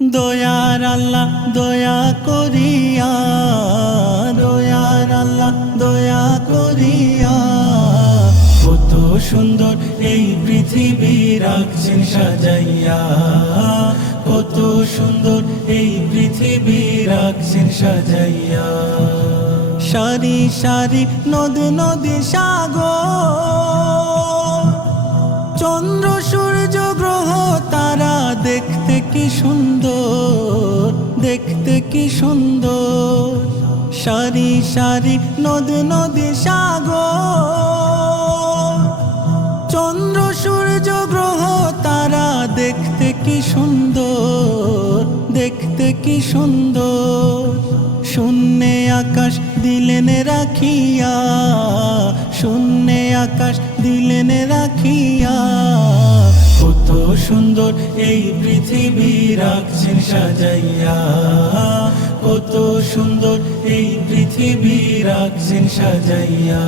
দয়ার আল্লাহ দয়া করিয়া, দয়ার আল্লাহ দয়া করিয়া, কত সুন্দর এই পৃথিবী রাখছেন সাজাইয়া, কত সুন্দর এই পৃথিবী রাখছেন সাজাইয়া। সারি সারি নদী নদী সাগর, চন্দ্র সূর্য গ্রহ তারা দেখতে কি সুন্দর, দেখতে কি সুন্দর। সারি সারি নদী নদী সাগর, চন্দ্র সূর্য গ্রহ তারা দেখতে কি সুন্দর, দেখতে কি সুন্দর। শূন্যে আকাশ দিলেন রাখিয়া, শূন্যে আকাশ দিলেন রাখিয়া, কত সুন্দর এই পৃথিবী রাখছেন সাজাইয়া, কত সুন্দর এই পৃথিবী রাখছেন সাজাইয়া।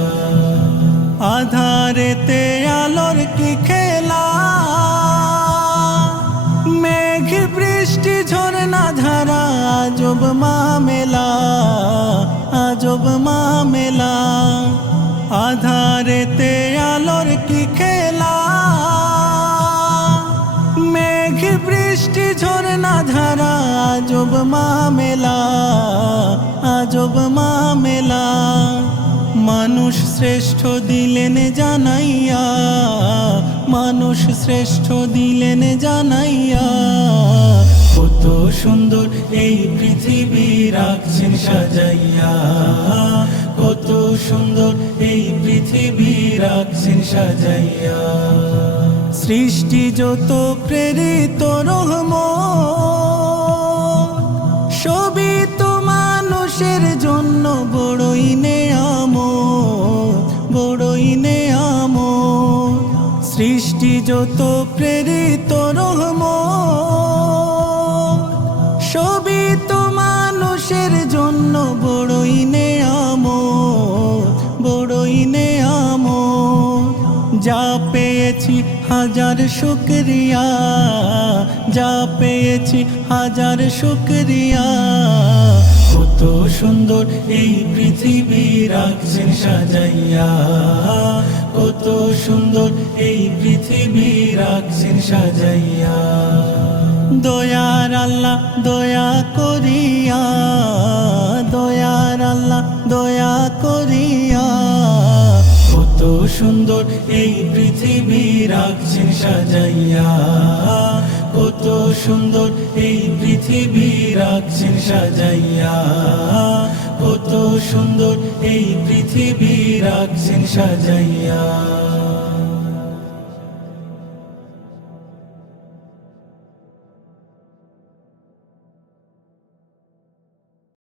আধারেতে আলোর কি খেলা, মেঘ বৃষ্টি ঝরনা ধারা, আজব মামেলা, আজব মামেলা। আধারেতে আলোর কি খেলা, মেঘ বৃষ্টি ঝরনা ধারা, আজব মামেলা, আজব মামেলা। মানুষ শ্রেষ্ঠ দিলেন জানাইয়া, মানুষ শ্রেষ্ঠ দিলেন জানাইয়া, কত সুন্দর এই পৃথিবী রাখছেন সাজাইয়া, কত সুন্দর এই পৃথিবী রাখছেন সাজাইয়া। সৃষ্টি যত প্রেরিত রহমত, সবই তো মানুষের জন্য বড়ই নেয়ামত, বড়ই নেয়ামত। সৃষ্টি যত প্রেরিত রহমত, সবই তো মানুষের জন্য বড়ই নেয়ামত, বড়ই নেয়ামত। যা পেয়েছি হাজার শুকরিয়া, যা পেয়েছি হাজার শুকরিয়া, কত সুন্দর এই পৃথিবী রাখছেন সাজাইয়া, কত সুন্দর এই পৃথিবী রাখছেন সাজাইয়া। দয়ার আল্লাহ দয়া করিয়া, দয়ার আল্লাহ দয়া করিয়া, কত সুন্দর এই পৃথিবী রাখছেন সাজাইয়া, কত সুন্দর এই পৃথিবী রাখছেন সাজাইয়া, কত সুন্দর এই পৃথিবী রাখছেন সাজাইয়া।